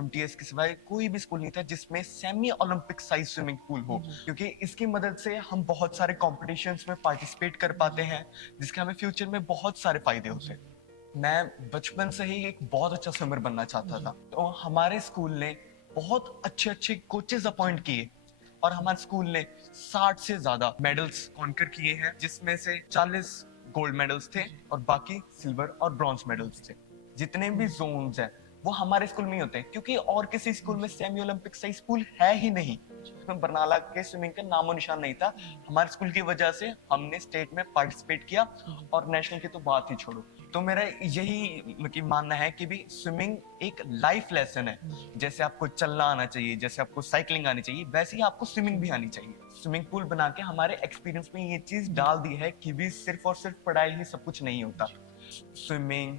MTS के सिवाय कोई भी स्कूल नहीं था जिसमें semi Olympic size swimming pool हो, क्योंकि इसकी मदद से हम बहुत सारे कॉम्पिटिशन्स में पार्टिसिपेट कर पाते हैं, जिसके हमें फ्यूचर में बहुत सारे फायदे होते हैं। मैं बचपन से ही एक बहुत अच्छा स्विमर बनना चाहता था, तो हमारे स्कूल ने बहुत अच्छे अच्छे कोचेस अपॉइंट किए और हमारे स्कूल ने 60 से ज्यादा मेडल्स कॉन्कर किए हैं, जिसमें से 40 गोल्ड मेडल्स थे और बाकी सिल्वर और ब्रॉन्ज मेडल्स थे। जितने भी जोन्स हैं वो हमारे स्कूल में ही होते हैं, क्योंकि और किसी स्कूल में सेमी ओलंपिक साइज पूल है ही नहीं। उसमें बरनाला के स्विमिंग का नामो निशान नहीं था। हमारे स्कूल की वजह से हमने स्टेट में पार्टिसिपेट किया और नेशनल की तो बात ही छोड़ो। तो मेरा यही मतलब मानना है कि भी स्विमिंग एक लाइफ लेसन है। जैसे आपको चलना आना चाहिए, जैसे आपको साइकिलिंग आनी चाहिए, वैसे ही आपको स्विमिंग भी आनी चाहिए। स्विमिंग पूल बना के हमारे एक्सपीरियंस में ये चीज डाल दी है कि भी सिर्फ और सिर्फ पढ़ाई ही सब कुछ नहीं होता। स्विमिंग,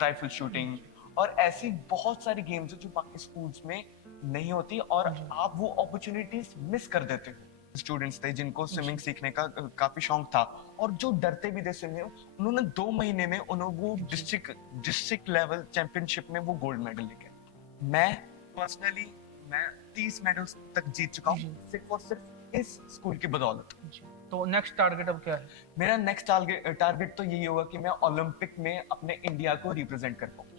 राइफल शूटिंग और ऐसी बहुत सारी गेम्स है जो बाकी स्कूल्स में नहीं होती और आप वो अपॉर्चुनिटीज मिस कर देते हो। स्टूडेंट्स थे जिनको स्विमिंग सीखने का काफी शौक था और जो डरते भी थे स्विमिंग, उन्होंने 2 महीने में उन्होंने वो डिस्ट्रिक्ट लेवल चैंपियनशिप में वो गोल्ड मेडल लेके आए। मैं पर्सनली मैं 30 मेडल्स तक जीत चुका हूँ सिर्फ और सिर्फ इस स्कूल की बदौलत। तो नेक्स्ट टारगेट अब क्या है? मेरा नेक्स्ट टारगेट तो यही होगा कि मैं ओलंपिक में अपने इंडिया को रिप्रेजेंट कर पाऊँ।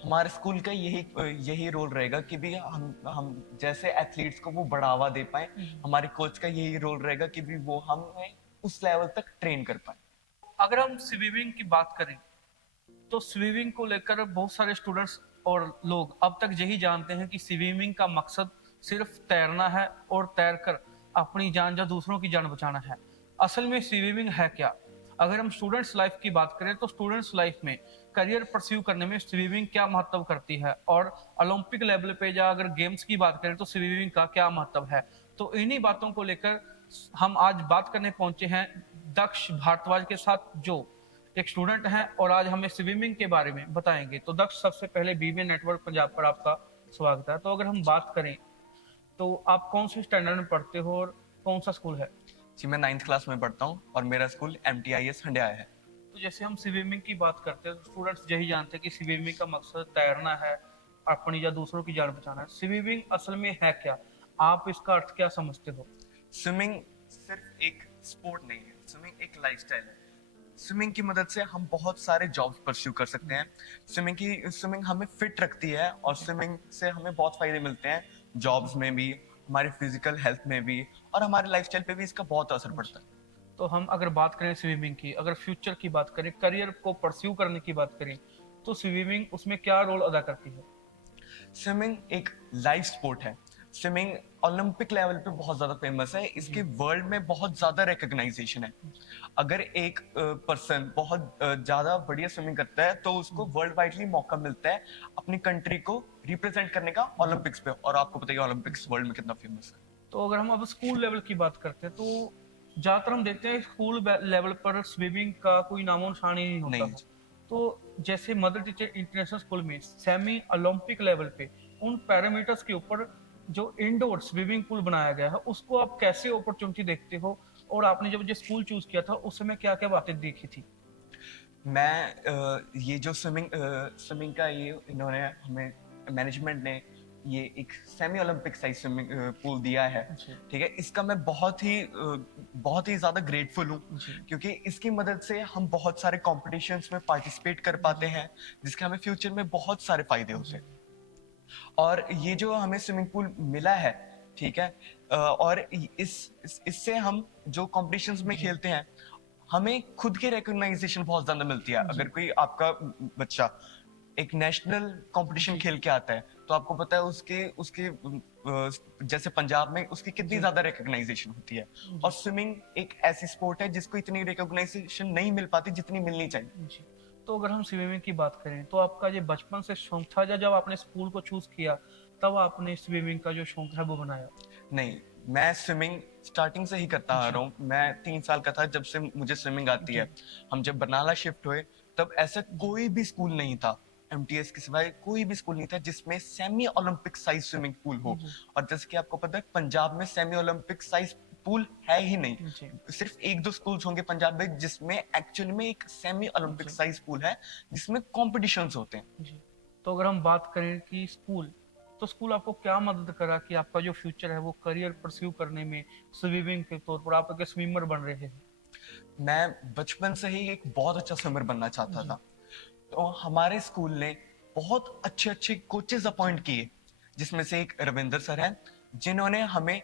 हमारे स्कूल का यही रोल रहेगा कि भी हम जैसे एथलीट्स को वो बढ़ावा दे पाए। हमारे कोच का यही रोल रहेगा कि भी वो हमें उस लेवल तक ट्रेन कर पाए। अगर हम स्विमिंग की बात करें तो स्विमिंग को लेकर बहुत सारे स्टूडेंट्स और लोग अब तक यही जानते हैं कि स्विमिंग का मकसद सिर्फ तैरना है और तैरकर अपनी जान या दूसरों की जान बचाना है। असल में स्विमिंग है क्या? अगर हम स्टूडेंट्स लाइफ की बात करें तो स्टूडेंट्स लाइफ में करियर परस्यू करने में स्विमिंग क्या महत्व करती है, और ओलंपिक लेवल पे या अगर गेम्स की बात करें तो स्विमिंग का क्या महत्व है। तो इन्हीं बातों को लेकर हम आज बात करने पहुंचे हैं दक्ष भारद्वाज के साथ, जो एक स्टूडेंट हैं और आज हमें स्विमिंग के बारे में बताएंगे। तो दक्ष, सबसे पहले बीबीए नेटवर्क पंजाब पर आपका स्वागत है। तो अगर हम बात करें तो आप कौन से स्टैंडर्ड में पढ़ते हो और कौन सा स्कूल है? जी, मैं 9th क्लास में पढ़ता हूँ और मेरा स्कूल MTIS हंडिया है। तो जैसे हम स्विमिंग की बात करते हैं तो स्टूडेंट्स यही जानते हैं कि स्विमिंग का मकसद तैरना है, अपनी या दूसरों की जान बचाना है। स्विमिंग असल में है क्या? आप इसका अर्थ क्या समझते हो? स्विमिंग सिर्फ एक स्पोर्ट नहीं है, स्विमिंग एक लाइफस्टाइल है। स्विमिंग की मदद से हम बहुत सारे जॉब्स परस्यू कर सकते हैं। स्विमिंग हमें फिट रखती है और स्विमिंग से हमें बहुत फायदे मिलते हैं, जॉब्स में भी, हमारे फिजिकल हेल्थ में भी और हमारे लाइफस्टाइल पे भी इसका बहुत असर पड़ता है। तो हम अगर बात करें स्विमिंग की, अगर फ्यूचर की बात करें, करियर को परस्यू करने की बात करें, तो स्विमिंग उसमें क्या रोल अदा करती है? स्विमिंग एक लाइफ स्पोर्ट है। स्विमिंग ओलंपिक लेवल पे बहुत ज्यादा फेमस है, इसके वर्ल्ड में बहुत ज्यादा रिकॉग्नाइजेशन है। अगर एक पर्सन बहुत ज्यादा बढ़िया स्विमिंग करता है तो उसको वर्ल्ड वाइडली मौका मिलता है अपनी कंट्री को रिप्रेजेंट करने का ओलंपिक्स पे, और आपको पता है ओलंपिक्स वर्ल्ड में कितना फेमस है। तो अगर हम अब स्कूल लेवल की बात करते हैं तो ज्यादातर हम देखते हैं स्कूल लेवल पर स्विमिंग का कोई नामो निशान ही नहीं होता नहीं। है। तो जैसे मदर टीचर इंटरनेशनल स्कूल में सेमी ओलंपिक लेवल पे उन पैरामीटर्स के ऊपर जो इंडोर स्विमिंग पूल बनाया गया है, उसको आप कैसे अपॉर्चुनिटी देखते हो, और आपने जब ये स्कूल चूज किया था उस समय क्या क्या बातें देखी थी? ये जो स्विमिंग का ये इन्होंने हमें मैनेजमेंट ने ये एक semi Olympic size swimming pool दिया है, ठीक है। इसका मैं बहुत ही ज्यादा ग्रेटफुल हूँ, क्योंकि इसकी मदद से हम बहुत सारे कॉम्पिटिशन्स में पार्टिसिपेट कर पाते हैं, जिसके हमें फ्यूचर में बहुत सारे फायदे होते हैं। और ये जो हमें स्विमिंग पूल मिला है, ठीक है, और इससे हम जो कॉम्पिटिशन्स में खेलते हैं हमें खुद की रिकॉग्नाइजेशन बहुत ज्यादा मिलती है। अगर कोई आपका बच्चा एक नेशनल कंपटीशन खेल के आता है तो आपको पता है उसके उसके जैसे पंजाब में उसकी कितनी ज्यादा रिकॉग्नाइजेशन होती है। और स्विमिंग एक ऐसी स्पोर्ट है जिसको इतनी रिकॉग्नाइजेशन नहीं मिल पाती जितनी मिलनी चाहिए। जी। तो अगर हम स्विमिंग की बात करें तो आपका ये बचपन से शौक था, या जब आपने स्कूल को चूज किया तब आपने स्विमिंग का जो शौक है वो बनाया? नहीं, मैं स्विमिंग स्टार्टिंग से ही करता आ रहा हूँ। मैं 3 साल का था जब से मुझे स्विमिंग आती है। हम जब बरनाला शिफ्ट हुए तब ऐसा कोई भी स्कूल नहीं था, एमटीएस के सिवाय कोई भी स्कूल नहीं था जिसमें semi Olympic size swimming pool हो। और जैसे कि आपको पता है पंजाब में सेमी ओलंपिक साइज पूल है ही नहीं। सिर्फ 1-2 स्कूल्स होंगे पंजाब में जिसमें एक्चुअली में एक सेमी ओलंपिक साइज पूल है जिसमें कॉम्पिटिशन्स होते हैं। तो अगर हम बात करें कि स्कूल तो स्कूल आपको क्या मदद करा कि आपका जो फ्यूचर है वो करियर परस्यू करने में स्विमिंग के तौर पर आप एक स्विमर बन रहे हैं? मैं बचपन से ही एक बहुत अच्छा स्विमर बनना चाहता जी। था। तो हमारे स्कूल ने बहुत अच्छे अच्छे कोचेज अपॉइंट किए, जिसमें से एक रविंदर सर हैं, जिन्होंने हमें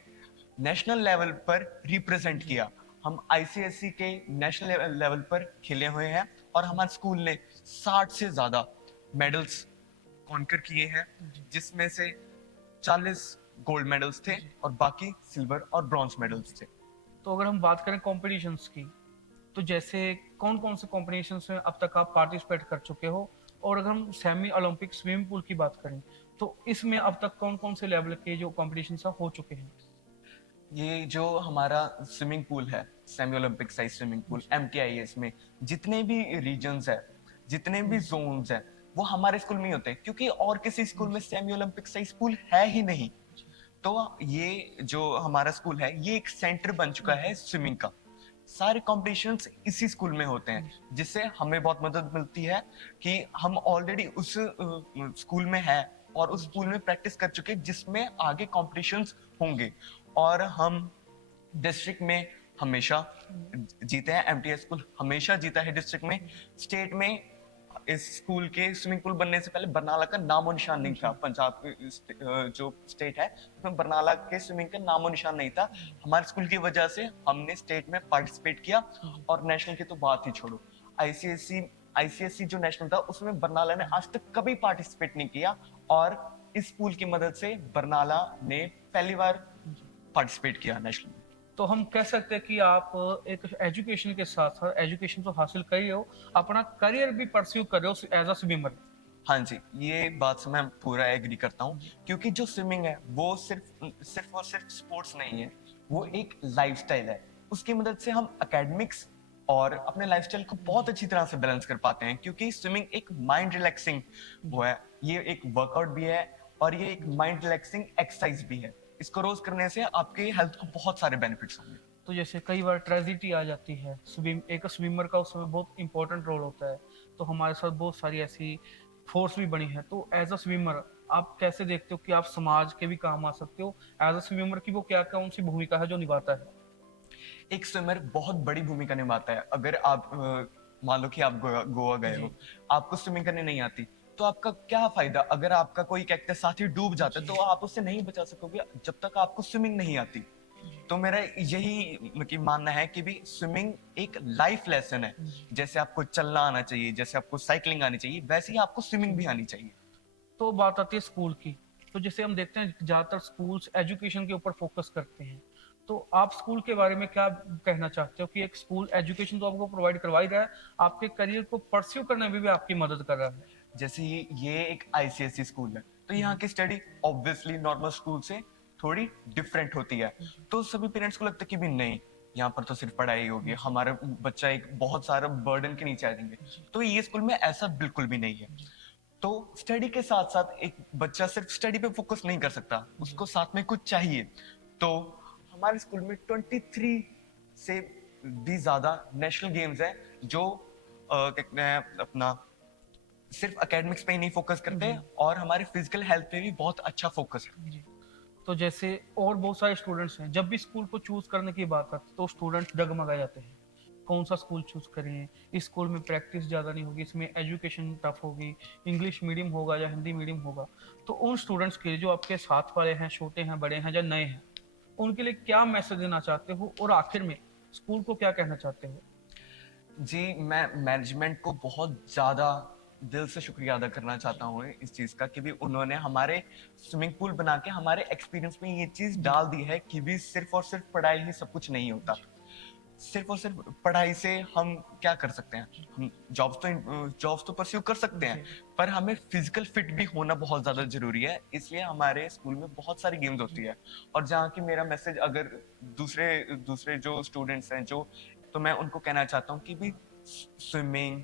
नेशनल लेवल पर रिप्रेजेंट किया। हम आईसीएसई के नेशनल लेवल पर खेले हुए हैं और हमारे स्कूल ने 60 से ज्यादा मेडल्स कॉन्कर किए हैं, जी। जिसमें से 40 गोल्ड मेडल्स थे जी। और बाकी सिल्वर और ब्रॉन्ज मेडल्स थे। तो अगर हम बात करें कॉम्पिटिशन्स की, तो जैसे कौन कौन से कॉम्पिटिशन्स में अब तक आप पार्टिसिपेट कर चुके हो? और अगर हम सेमी ओलंपिक स्विमिंग पूल की बात करें, तो इसमें अब तक कौन कौन से लेवल के जो कॉम्पिटिशन्स हो चुके हैं? ये जो हमारा स्विमिंग पूल है, semi Olympic size swimming pool MTIS में जितने भी रीजन्स है, जितने भी जोन्स है, वो हमारे स्कूल में ही होते हैं, क्योंकि और किसी स्कूल में सेमी ओलंपिक साइज पूल है ही नहीं। तो ये जो हमारा स्कूल है, ये एक सेंटर बन चुका है स्विमिंग का। सारे कॉम्पिटिशन्स इसी स्कूल में होते हैं, जिससे हमें बहुत मदद मिलती है कि हम ऑलरेडी उस स्कूल में है और उस स्कूल में प्रैक्टिस कर चुके हैं, जिसमें आगे कॉम्पिटिशन्स होंगे। और हम डिस्ट्रिक्ट में हमेशा जीते हैं, एमटीएस स्कूल हमेशा जीता है डिस्ट्रिक्ट में। स्टेट में इस स्कूल के स्विमिंग पूल बनने से पहले बरनाला का नामो निशान नहीं था। पंजाब जो स्टेट है उसमें बरनाला के स्विमिंग का नामो निशान नहीं था। हमारे स्कूल की वजह से हमने स्टेट में पार्टिसिपेट किया, और नेशनल की तो बात ही छोड़ो। आईसीएसई आईसीएसई जो नेशनल था उसमें बरनाला ने आज तक कभी पार्टिसिपेट नहीं किया, और इस पूल की मदद से बरनाला ने पहली बार पार्टिसिपेट किया नेशनल में। तो हम कह सकते हैं कि आप एक एजुकेशन के साथ साथ एजुकेशन तो हासिल कर ही हो, अपना करियर भी परस्यू कर रहे हो एज अ स्विमर। हाँ जी, ये बात से मैं पूरा एग्री करता हूँ, क्योंकि जो स्विमिंग है वो सिर्फ और सिर्फ स्पोर्ट्स नहीं है, वो एक लाइफस्टाइल है। उसकी मदद से हम एकेडमिक्स और अपने लाइफस्टाइल को बहुत अच्छी तरह से बैलेंस कर पाते हैं, क्योंकि स्विमिंग एक माइंड रिलैक्सिंग वो है, ये एक वर्कआउट भी है और ये एक माइंड रिलैक्सिंग एक्सरसाइज भी है। इसको रोज करने से आपके हेल्थ को बहुत सारे बेनिफिट्स होंगे। तो जैसे कई बार ट्रेजिडी आ जाती है, एक स्विमर का उसमें बहुत इंपॉर्टेंट रोल होता है, तो हमारे साथ बहुत सारी ऐसी फोर्स भी बनी है। तो एज अ स्विमर आप कैसे देखते हो कि आप समाज के भी काम आ सकते हो? एज अ स्विमर की वो क्या कौन सी भूमिका है जो निभाता है? एक स्विमर बहुत बड़ी भूमिका निभाता है। अगर आप मान लो कि आप गोवा गए हो, जी। आपको स्विमिंग करने नहीं आती, तो आपका क्या फायदा? अगर आपका कोई कैक्टस साथी डूब जाता है, जी। तो आप उससे नहीं बचा सकोगे जब तक आपको स्विमिंग नहीं आती। जी। तो मेरा यही मतलब मानना है कि भी स्विमिंग एक लाइफ लेसन है। जी। जैसे आपको चलना आना चाहिए, जैसे आपको साइकिलिंग आनी चाहिए, वैसे ही आपको स्विमिंग भी आनी चाहिए। तो बात आती है स्कूल की। तो जैसे हम देखते हैं ज्यादातर स्कूल्स एजुकेशन के ऊपर फोकस करते हैं, तो आप स्कूल के बारे में क्या कहना चाहते हो कि एक स्कूल एजुकेशन तो आपको प्रोवाइड करवा ही रहा है, आपके करियर को परस्यू करने में भी आपकी मदद कर रहा है? जैसे ये एक आईसीएसई स्कूल है, तो यहाँ की स्टडी ऑब्वियसली नॉर्मल स्कूल से थोड़ी डिफरेंट होती है। तो सभी पेरेंट्स को लगता है कि भी नहीं, यहाँ पर तो सिर्फ पढ़ाई होगी, हमारा बच्चा एक बहुत सारा बर्डन के नीचे आ जाएंगे। तो ये स्कूल में ऐसा बिल्कुल भी नहीं है। तो स्टडी के साथ साथ एक बच्चा सिर्फ स्टडी पे फोकस नहीं कर सकता, उसको साथ में कुछ चाहिए। तो हमारे स्कूल में 23 से भी ज्यादा नेशनल गेम्स हैं, जो क्या कहते हैं अपना सिर्फ एकेडमिक्स पे ही नहीं फोकस करते, और हमारे फिजिकल हेल्थ पे भी बहुत अच्छा फोकस है। जी। तो जैसे और बहुत सारे स्टूडेंट्स हैं, जब भी स्कूल को चूज करने की बात आती है तो स्टूडेंट्स डगमगा जाते हैं, कौन सा स्कूल चूज करें, इस स्कूल में प्रैक्टिस ज़्यादा नहीं होगी, इसमें एजुकेशन टफ होगी, इंग्लिश मीडियम होगा या हिंदी मीडियम होगा। तो उन स्टूडेंट्स के लिए जो आपके साथ वाले हैं, छोटे हैं, बड़े हैं या नए हैं, उनके लिए क्या मैसेज देना चाहते हो और आखिर में स्कूल को क्या कहना चाहते हो? जी, मैं मैनेजमेंट को बहुत ज्यादा दिल से शुक्रिया अदा करना चाहता हूँ इस चीज का, कि भी उन्होंने हमारे स्विमिंग पूल बना के हमारे एक्सपीरियंस में ये चीज डाल दी है कि भी सिर्फ और सिर्फ पढ़ाई ही सब कुछ नहीं होता। सिर्फ और सिर्फ पढ़ाई से हम क्या कर सकते हैं? हम जॉब्स तो परस्यू कर सकते हैं, पर हमें फिजिकल फिट भी होना बहुत ज्यादा जरूरी है। इसलिए हमारे स्कूल में बहुत सारी गेम्स होती है, और जहाँ की मेरा मैसेज अगर दूसरे दूसरे जो स्टूडेंट्स हैं जो, तो मैं उनको कहना चाहता हूँ कि भी स्विमिंग,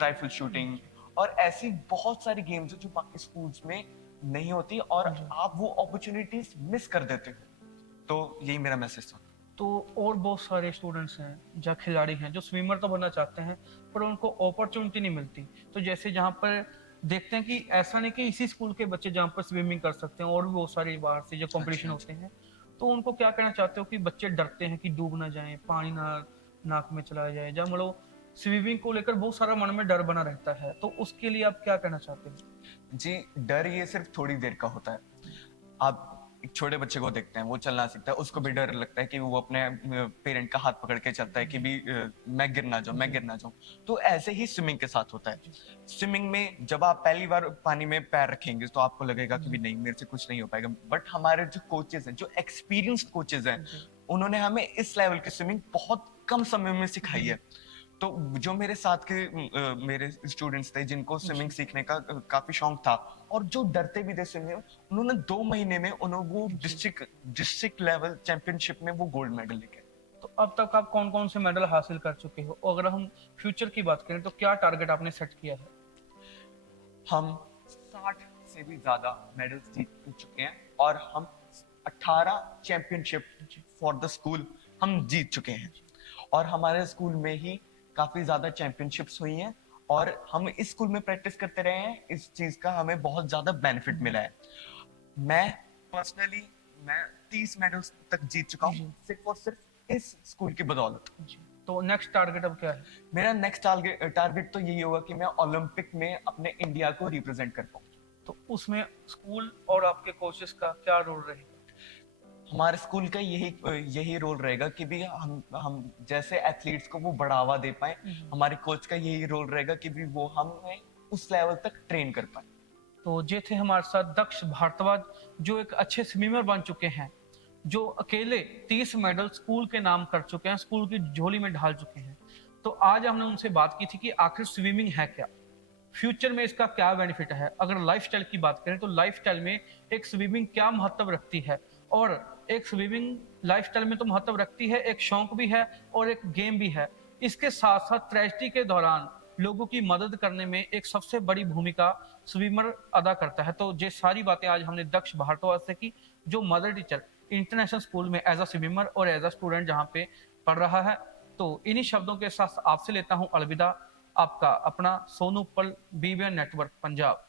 राइफल शूटिंग और ऐसी बहुत सारी गेम्स है जो बाकी स्कूल्स में नहीं होती, और आप वो अपॉर्चुनिटीज मिस कर देते हो। तो यही मेरा मैसेज था। तो और बहुत सारे स्टूडेंट्स हैं जो खिलाड़ी हैं जो स्विमर तो बनना चाहते हैं पर उनको अपॉर्चुनिटी नहीं मिलती। तो जैसे जहाँ पर देखते हैं कि ऐसा नहीं कि इसी स्कूल के बच्चे जहाँ पर स्विमिंग कर सकते हैं, और भी बहुत सारे बाहर से जो कंपटीशन अच्छा, होते हैं, तो उनको क्या कहना चाहते हो कि बच्चे डरते हैं कि डूब ना जाएं, पानी ना नाक में चला जाए, जब मतलब स्विमिंग को लेकर बहुत सारा मन में डर बना रहता है, तो उसके लिए आप क्या कहना चाहते हो? जी, डर ये सिर्फ थोड़ी देर का होता है। आप एक छोटे बच्चे को देखते हैं, वो चलना सीखता है, उसको भी डर लगता है कि वो अपने पेरेंट का हाथ पकड़ के चलता है कि भी मैं गिर ना जाऊँ, मैं गिर ना जाऊँ। तो ऐसे ही स्विमिंग के साथ होता है। स्विमिंग में जब आप पहली बार पानी में पैर रखेंगे तो आपको लगेगा कि भी नहीं, मेरे से कुछ नहीं हो पाएगा। बट हमारे जो कोचेज़ हैं, जो एक्सपीरियंस्ड कोचेज़ हैं, जी। उन्होंने हमें इस लेवल की स्विमिंग बहुत कम समय में सिखाई है। तो जो मेरे साथ के मेरे स्टूडेंट्स थे जिनको स्विमिंग सीखने का काफी शौक था और जो डरते भी थे स्विमिंग, उन्होंने 2 महीने में उन्होंने वो डिस्ट्रिक्ट लेवल चैंपियनशिप में वो गोल्ड मेडल लेके आए। तो अब तक आप कौन कौन से मेडल हासिल कर चुके हो, और अगर हम फ्यूचर की बात करें तो क्या टारगेट आपने सेट किया है? हम 60 से भी ज्यादा मेडल्स जीत चुके हैं और हम 18 चैंपियनशिप फॉर द स्कूल हम जीत चुके हैं और हमारे स्कूल में ही काफी ज्यादा चैंपियनशिप्स हुई हैं और हम इस स्कूल में प्रैक्टिस करते रहे हैं, इस चीज का हमें बहुत ज्यादा बेनिफिट मिला है। मैं पर्सनली मैं 30 मेडल्स तक जीत चुका जी। हूँ सिर्फ और सिर्फ इस स्कूल की बदौलत। जी। तो नेक्स्ट टारगेट अब क्या है? मेरा नेक्स्ट टारगेट तो यही होगा कि मैं ओलंपिक में अपने इंडिया को रिप्रेजेंट कर पाऊँ। तो उसमें स्कूल और आपके कोचेस का क्या रोल रहेगा? हमारे स्कूल का यही रोल रहेगा कि भी हम जैसे एथलीट्स को वो बढ़ावा दे पाए। हमारे कोच का यही रोल रहेगा कि भी वो हमें उस लेवल तक ट्रेन कर पाए। तो ये थे हमारे साथ दक्ष भारद्वाज, जो एक अच्छे स्विमर बन चुके हैं, जो अकेले 30 मेडल स्कूल के नाम कर चुके हैं, स्कूल की झोली में ढाल चुके हैं। तो आज हमने उनसे बात की थी कि आखिर स्विमिंग है क्या, फ्यूचर में इसका क्या बेनिफिट है, अगर लाइफस्टाइल की बात करें तो लाइफस्टाइल में एक स्विमिंग क्या महत्व रखती है, और एक स्विमिंग लाइफस्टाइल में तो महत्व रखती है, एक शौक भी है और एक गेम भी है। इसके साथ साथ ट्रेजिडी के दौरान लोगों की मदद करने में एक सबसे बड़ी भूमिका स्विमर अदा करता है। तो ये सारी बातें आज हमने दक्ष भारद्वाज से की, जो मदर टीचर इंटरनेशनल स्कूल में एज अ स्विमर और एज अ स्टूडेंट जहाँ पे पढ़ रहा है। तो इन्हीं शब्दों के साथ आपसे लेता हूँ अलविदा। आपका अपना सोनू पल, BBN नेटवर्क पंजाब।